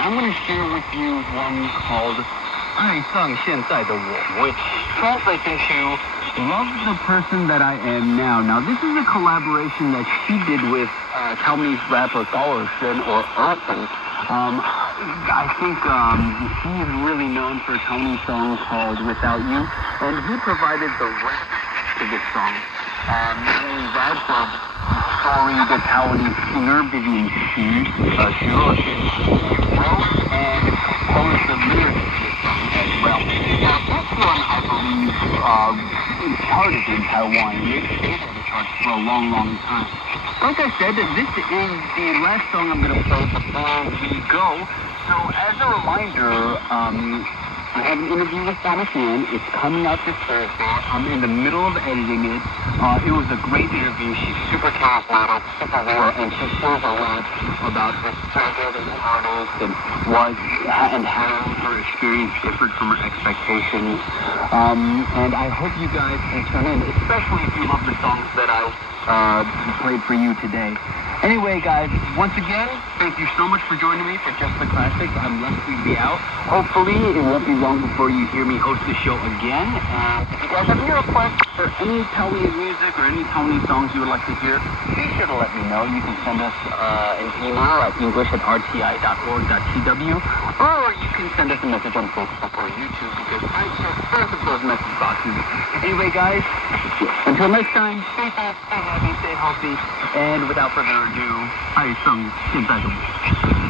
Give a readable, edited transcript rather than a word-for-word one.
I'm going to share with you one called 爱上现在的我, which translates into Love the Person That I Am Now. Now, this is a collaboration that she did with Taiwanese rapper Gao Ershen or Earthen. I think he is really known for a Taiwanese song called Without You, and he provided the rap to this song. Not only that, but story the Taiwanese singer Vivian Xu, she wrote and composed the lyrics to this song as well. Now, this one, I believe, charted in Taiwan. It stayed on the charts for a long, long time. Like I said, this is the last song I'm going to play before we go. So, as a reminder, I have an interview with Donna Fan. It's coming out this Thursday. I'm in the middle of editing it. It was a great interview. She's super charismatic, super real, and she shares a lot about her struggle as an artist and how her experience differed from her expectations. And I hope you guys can tune in, especially if you love the songs that I played for you today. Anyway, guys, once again, thank you so much for joining me for Just the Classics. I'm Leslie to be out. Hopefully, it won't be long before you hear me host the show again. If you guys have any requests for any Taiwanese music or any Taiwanese songs you would like to hear, be sure to let me know. You can send us an email at english@rti.org.tw, or you can send us a message on Facebook or YouTube, because I check both of those message boxes. Anyway, guys, until next time, stay safe, stay happy, stay healthy, and without further ado, 爱上现在的我。